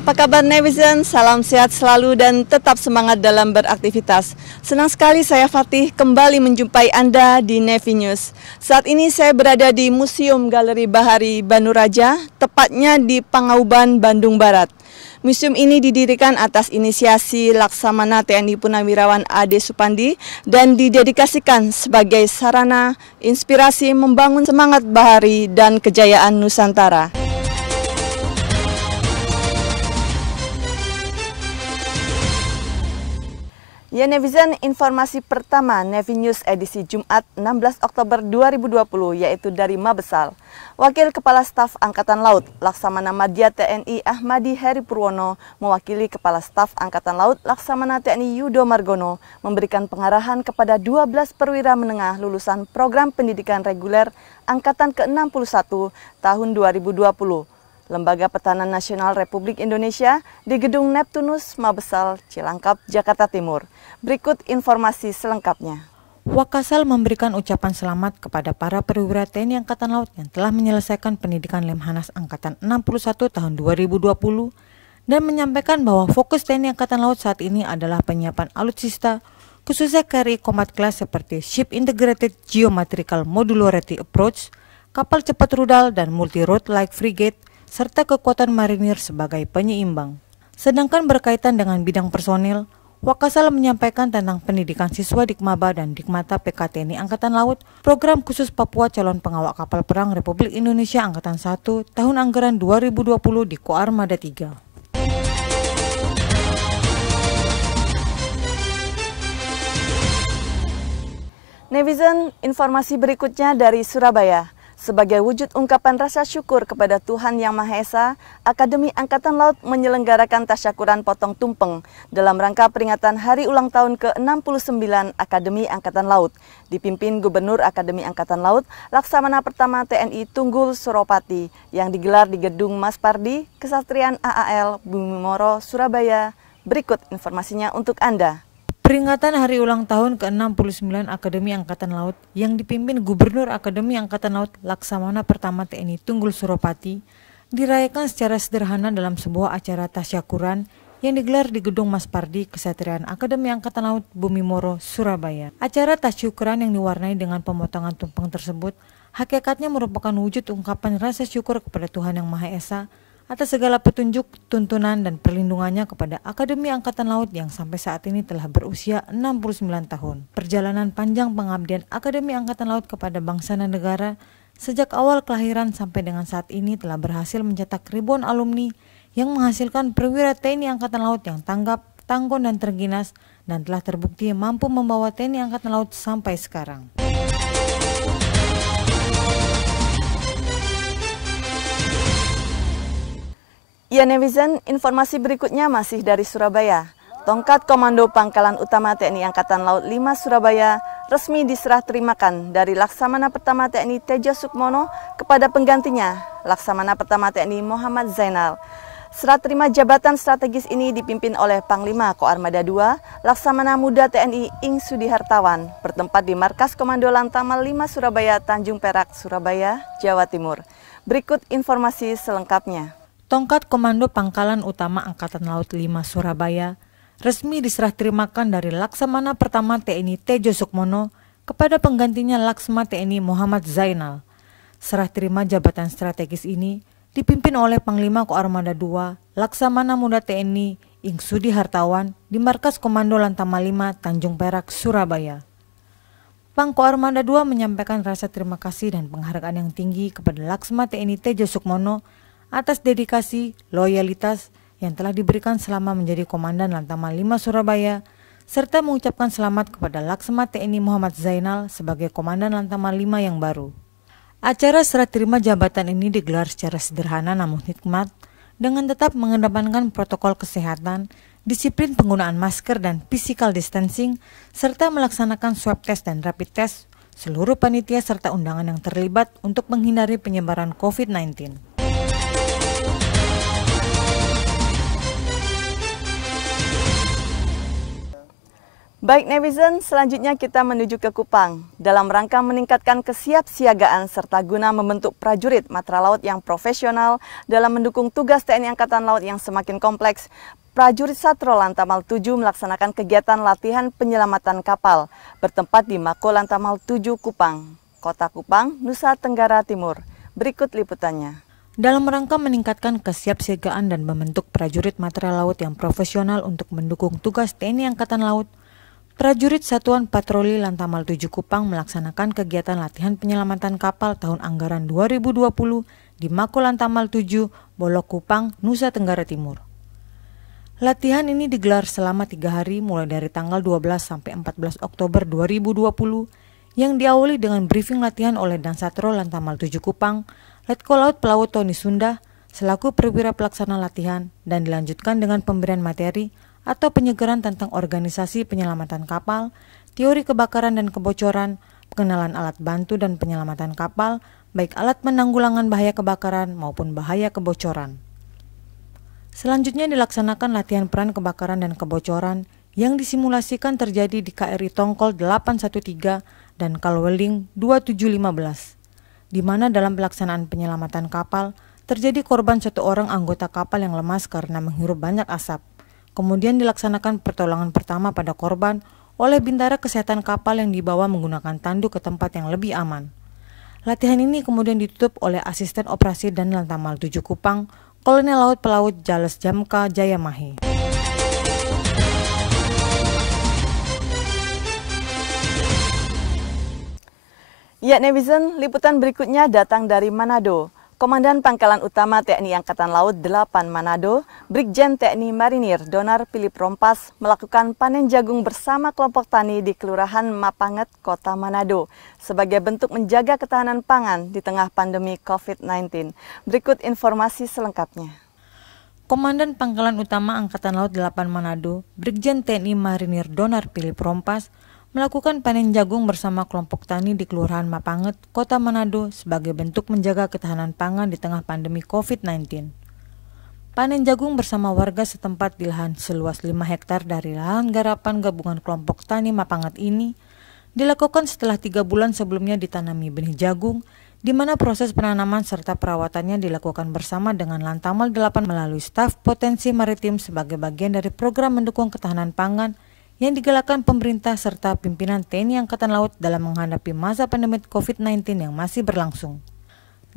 apa kabar netizen? Salam sehat selalu dan tetap semangat dalam beraktivitas. Senang sekali saya Fatih kembali menjumpai Anda di Nevi News. Saat ini saya berada di Museum Galeri Bahari Banduraja, tepatnya di Pangauban, Bandung Barat. Museum ini didirikan atas inisiasi Laksamana TNI Purnawirawan Ade Supandi dan didedikasikan sebagai sarana inspirasi membangun semangat bahari dan kejayaan Nusantara. Ya netizen, informasi pertama Nevi News edisi Jumat 16 Oktober 2020 yaitu dari Mabesal. Wakil Kepala Staf Angkatan Laut Laksamana Madya TNI Ahmadi Heri Purwono mewakili Kepala Staf Angkatan Laut Laksamana TNI Yudo Margono memberikan pengarahan kepada 12 perwira menengah lulusan program pendidikan reguler Angkatan ke-61 tahun 2020. Lembaga Pertahanan Nasional Republik Indonesia di Gedung Neptunus, Mabesal, Cilangkap, Jakarta Timur. Berikut informasi selengkapnya. Wakasal memberikan ucapan selamat kepada para perwira TNI Angkatan Laut yang telah menyelesaikan pendidikan Lemhanas Angkatan 61 tahun 2020 dan menyampaikan bahwa fokus TNI Angkatan Laut saat ini adalah penyiapan alutsista, khususnya KRI Combat Class seperti Ship Integrated Geometrical Modularity Approach, kapal cepat rudal dan multi-road like frigate, serta kekuatan marinir sebagai penyeimbang. Sedangkan berkaitan dengan bidang personil, Wakasal menyampaikan tentang pendidikan siswa Dikmaba dan Dikmata PKTNI Angkatan Laut, program khusus Papua Calon Pengawak Kapal Perang Republik Indonesia Angkatan 1 tahun anggaran 2020 di Koarmada 3. Netizen, informasi berikutnya dari Surabaya. Sebagai wujud ungkapan rasa syukur kepada Tuhan Yang Maha Esa, Akademi Angkatan Laut menyelenggarakan tasyakuran potong tumpeng dalam rangka peringatan Hari Ulang Tahun ke-69 Akademi Angkatan Laut, dipimpin Gubernur Akademi Angkatan Laut Laksamana Pertama TNI Tunggul Suropati yang digelar di Gedung Mas Pardi, Kesatrian AAL, Bumi Moro, Surabaya. Berikut informasinya untuk Anda. Peringatan Hari Ulang Tahun ke-69 Akademi Angkatan Laut yang dipimpin Gubernur Akademi Angkatan Laut Laksamana Pertama TNI Tunggul Suropati dirayakan secara sederhana dalam sebuah acara tasyakuran yang digelar di Gedung Mas Pardi, Kesatrian Akademi Angkatan Laut Bumi Moro, Surabaya. Acara tasyakuran yang diwarnai dengan pemotongan tumpeng tersebut hakikatnya merupakan wujud ungkapan rasa syukur kepada Tuhan Yang Maha Esa atas segala petunjuk, tuntunan, dan perlindungannya kepada Akademi Angkatan Laut yang sampai saat ini telah berusia 69 tahun. Perjalanan panjang pengabdian Akademi Angkatan Laut kepada bangsa dan negara sejak awal kelahiran sampai dengan saat ini telah berhasil mencetak ribuan alumni yang menghasilkan perwira TNI Angkatan Laut yang tanggap, tangguh, dan terginas dan telah terbukti mampu membawa TNI Angkatan Laut sampai sekarang. Ya netizen, informasi berikutnya masih dari Surabaya. Tongkat Komando Pangkalan Utama TNI Angkatan Laut 5 Surabaya resmi diserah terimakan dari Laksamana Pertama TNI Tejo Sukmono kepada penggantinya, Laksamana Pertama TNI Muhammad Zainal. Serah terima jabatan strategis ini dipimpin oleh Panglima Koarmada 2, Laksamana Muda TNI Ing Sudi Hartawan, bertempat di Markas Komando Lantamal 5 Surabaya, Tanjung Perak, Surabaya, Jawa Timur. Berikut informasi selengkapnya. Tongkat Komando Pangkalan Utama Angkatan Laut 5 Surabaya resmi diserah terimakan dari Laksamana Pertama TNI Tejo Sukmono kepada penggantinya Laksma TNI Muhammad Zainal. Serah terima jabatan strategis ini dipimpin oleh Panglima Koarmada 2, Laksamana Muda TNI Ing Sudi Hartawan di Markas Komando Lantamal 5 Tanjung Perak, Surabaya. Pang Koarmada 2 menyampaikan rasa terima kasih dan penghargaan yang tinggi kepada Laksma TNI Tejo Sukmono atas dedikasi, loyalitas yang telah diberikan selama menjadi Komandan Lantamal 5 Surabaya, serta mengucapkan selamat kepada Laksma TNI Muhammad Zainal sebagai Komandan Lantamal 5 yang baru. Acara serah terima jabatan ini digelar secara sederhana namun hikmat, dengan tetap mengedepankan protokol kesehatan, disiplin penggunaan masker dan physical distancing, serta melaksanakan swab test dan rapid test seluruh panitia serta undangan yang terlibat untuk menghindari penyebaran COVID-19. Baik netizen, selanjutnya kita menuju ke Kupang. Dalam rangka meningkatkan kesiapsiagaan serta guna membentuk prajurit matra laut yang profesional dalam mendukung tugas TNI Angkatan Laut yang semakin kompleks, prajurit Satro Lantamal 7 melaksanakan kegiatan latihan penyelamatan kapal bertempat di Mako Lantamal 7 Kupang, Kota Kupang, Nusa Tenggara Timur. Berikut liputannya. Dalam rangka meningkatkan kesiapsiagaan dan membentuk prajurit matra laut yang profesional untuk mendukung tugas TNI Angkatan Laut, prajurit Satuan Patroli Lantamal 7 Kupang melaksanakan kegiatan latihan penyelamatan kapal tahun anggaran 2020 di Mako Lantamal 7, Bolok Kupang, Nusa Tenggara Timur. Latihan ini digelar selama 3 hari mulai dari tanggal 12 sampai 14 Oktober 2020 yang diawali dengan briefing latihan oleh Dansatro Lantamal 7 Kupang, Letkol Laut Pelaut Tony Sunda, selaku perwira pelaksana latihan, dan dilanjutkan dengan pemberian materi atau penyegaran tentang organisasi penyelamatan kapal, teori kebakaran dan kebocoran, pengenalan alat bantu dan penyelamatan kapal, baik alat penanggulangan bahaya kebakaran maupun bahaya kebocoran. Selanjutnya dilaksanakan latihan peran kebakaran dan kebocoran yang disimulasikan terjadi di KRI Tongkol 813 dan Kalweling 2715, di mana dalam pelaksanaan penyelamatan kapal terjadi korban 1 orang anggota kapal yang lemas karena menghirup banyak asap. Kemudian dilaksanakan pertolongan pertama pada korban oleh bintara kesehatan kapal yang dibawa menggunakan tanduk ke tempat yang lebih aman. Latihan ini kemudian ditutup oleh Asisten Operasi dan Lantamal 7 Kupang, Kolonel Laut Pelaut Jales Jamka Jayamahe. Ya netizen, liputan berikutnya datang dari Manado. Komandan Pangkalan Utama TNI Angkatan Laut 8 Manado, Brigjen TNI Marinir Donar Philip Rompas melakukan panen jagung bersama kelompok tani di Kelurahan Mapanget, Kota Manado, sebagai bentuk menjaga ketahanan pangan di tengah pandemi COVID-19. Berikut informasi selengkapnya. Komandan Pangkalan Utama Angkatan Laut 8 Manado, Brigjen TNI Marinir Donar Philip Rompas, melakukan panen jagung bersama kelompok tani di Kelurahan Mapanget, Kota Manado sebagai bentuk menjaga ketahanan pangan di tengah pandemi COVID-19. Panen jagung bersama warga setempat di lahan seluas 5 hektar dari lahan garapan gabungan kelompok tani Mapanget ini dilakukan setelah 3 bulan sebelumnya ditanami benih jagung, di mana proses penanaman serta perawatannya dilakukan bersama dengan Lantamal 8 melalui staf potensi maritim sebagai bagian dari program mendukung ketahanan pangan yang digalakkan pemerintah serta pimpinan TNI Angkatan Laut dalam menghadapi masa pandemi COVID-19 yang masih berlangsung.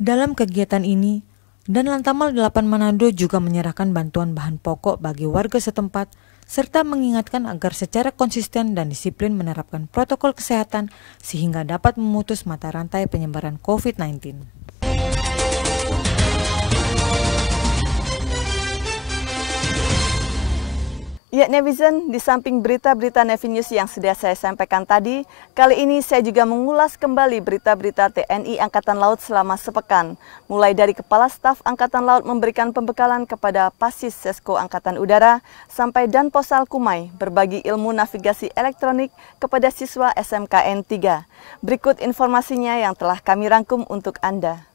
Dalam kegiatan ini, dan Lantamal 8 Manado juga menyerahkan bantuan bahan pokok bagi warga setempat, serta mengingatkan agar secara konsisten dan disiplin menerapkan protokol kesehatan sehingga dapat memutus mata rantai penyebaran COVID-19. Ya netizen, di samping berita-berita Nevinews yang sudah saya sampaikan tadi, kali ini saya juga mengulas kembali berita-berita TNI Angkatan Laut selama sepekan. Mulai dari Kepala Staf Angkatan Laut memberikan pembekalan kepada Pasis Sesko Angkatan Udara, sampai Danposal Kumai berbagi ilmu navigasi elektronik kepada siswa SMKN 3. Berikut informasinya yang telah kami rangkum untuk Anda.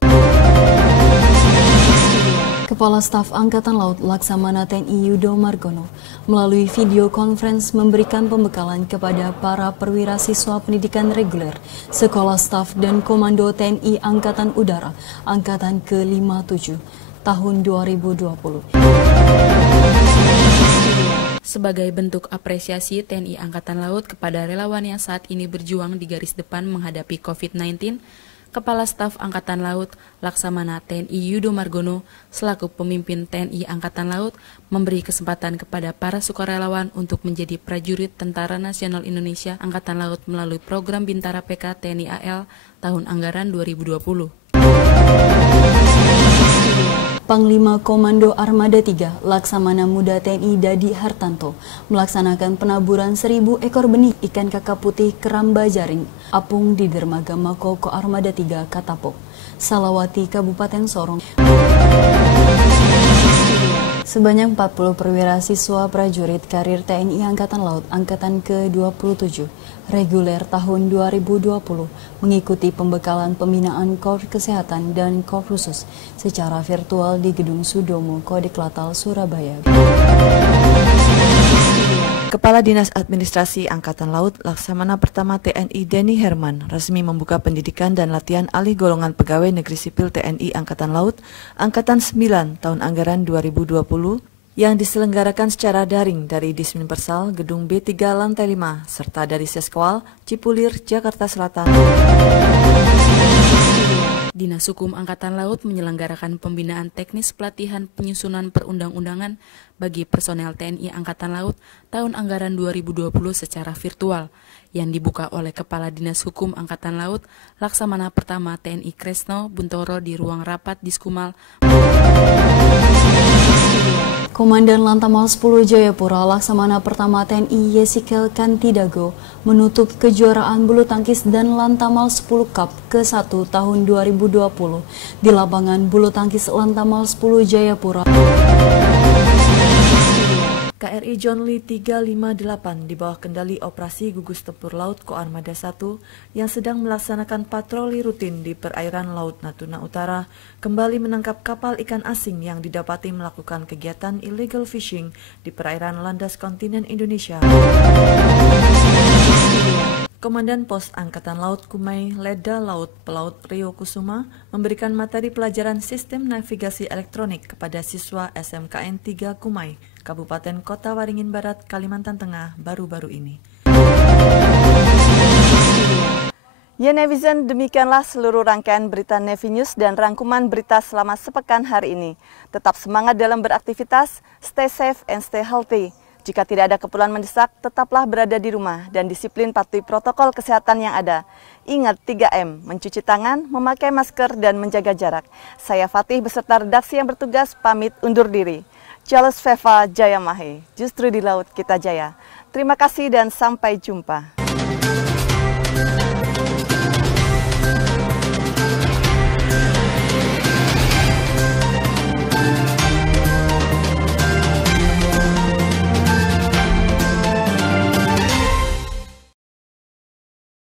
Kepala Staf Angkatan Laut Laksamana TNI Yudo Margono melalui video conference memberikan pembekalan kepada para perwira siswa pendidikan reguler, Sekolah Staf dan Komando TNI Angkatan Udara Angkatan ke-57 tahun 2020. Sebagai bentuk apresiasi TNI Angkatan Laut kepada relawan yang saat ini berjuang di garis depan menghadapi COVID-19, Kepala Staf Angkatan Laut Laksamana TNI Yudo Margono selaku pemimpin TNI Angkatan Laut memberi kesempatan kepada para sukarelawan untuk menjadi prajurit Tentara Nasional Indonesia Angkatan Laut melalui program Bintara PK TNI AL tahun anggaran 2020. Panglima Komando Armada 3 Laksamana Muda TNI Dadi Hartanto melaksanakan penaburan 1000 ekor benih ikan kakap putih keramba jaring apung di dermaga Mako Ko Armada 3 Katapok, Salawati, Kabupaten Sorong. Sebanyak 40 perwira siswa prajurit karir TNI Angkatan Laut Angkatan ke-27 reguler tahun 2020 mengikuti pembekalan pembinaan Korps Kesehatan dan Korps Khusus secara virtual di Gedung Sudomo Kodiklatal Surabaya. Kepala Dinas Administrasi Angkatan Laut Laksamana Pertama TNI Denny Herman resmi membuka pendidikan dan latihan alih golongan pegawai negeri sipil TNI Angkatan Laut Angkatan 9 tahun anggaran 2020 yang diselenggarakan secara daring dari Dismin Persal Gedung B3 Lantai 5 serta dari Seskwal, Cipulir, Jakarta Selatan. Dinas Hukum Angkatan Laut menyelenggarakan pembinaan teknis pelatihan penyusunan perundang-undangan bagi personel TNI Angkatan Laut tahun anggaran 2020 secara virtual yang dibuka oleh Kepala Dinas Hukum Angkatan Laut Laksamana Pertama TNI Kresno Buntoro di ruang rapat Diskumal. Komandan Lantamal 10 Jayapura Laksamana Pertama TNI Yesikel Kantidago menutup kejuaraan bulu tangkis dan Lantamal 10 Cup ke-1 tahun 2020 di lapangan bulu tangkis Lantamal 10 Jayapura. KRI John Lee 358 di bawah kendali Operasi Gugus Tempur Laut Koarmada 1 yang sedang melaksanakan patroli rutin di perairan Laut Natuna Utara kembali menangkap kapal ikan asing yang didapati melakukan kegiatan illegal fishing di perairan landas kontinen Indonesia. Komandan Pos Angkatan Laut Kumai Leda Laut Pelaut Rio Kusuma memberikan materi pelajaran sistem navigasi elektronik kepada siswa SMKN 3 Kumai, Kabupaten Kota Waringin Barat, Kalimantan Tengah baru-baru ini. Ya netizen, demikianlah seluruh rangkaian berita Nevi News dan rangkuman berita selama sepekan hari ini. Tetap semangat dalam beraktivitas, stay safe and stay healthy. Jika tidak ada keperluan mendesak, tetaplah berada di rumah dan disiplin patuhi protokol kesehatan yang ada. Ingat 3M, mencuci tangan, memakai masker, dan menjaga jarak. Saya Fatih beserta redaksi yang bertugas pamit undur diri. Charles Feva Jaya Mahe, justru di laut kita jaya. Terima kasih dan sampai jumpa.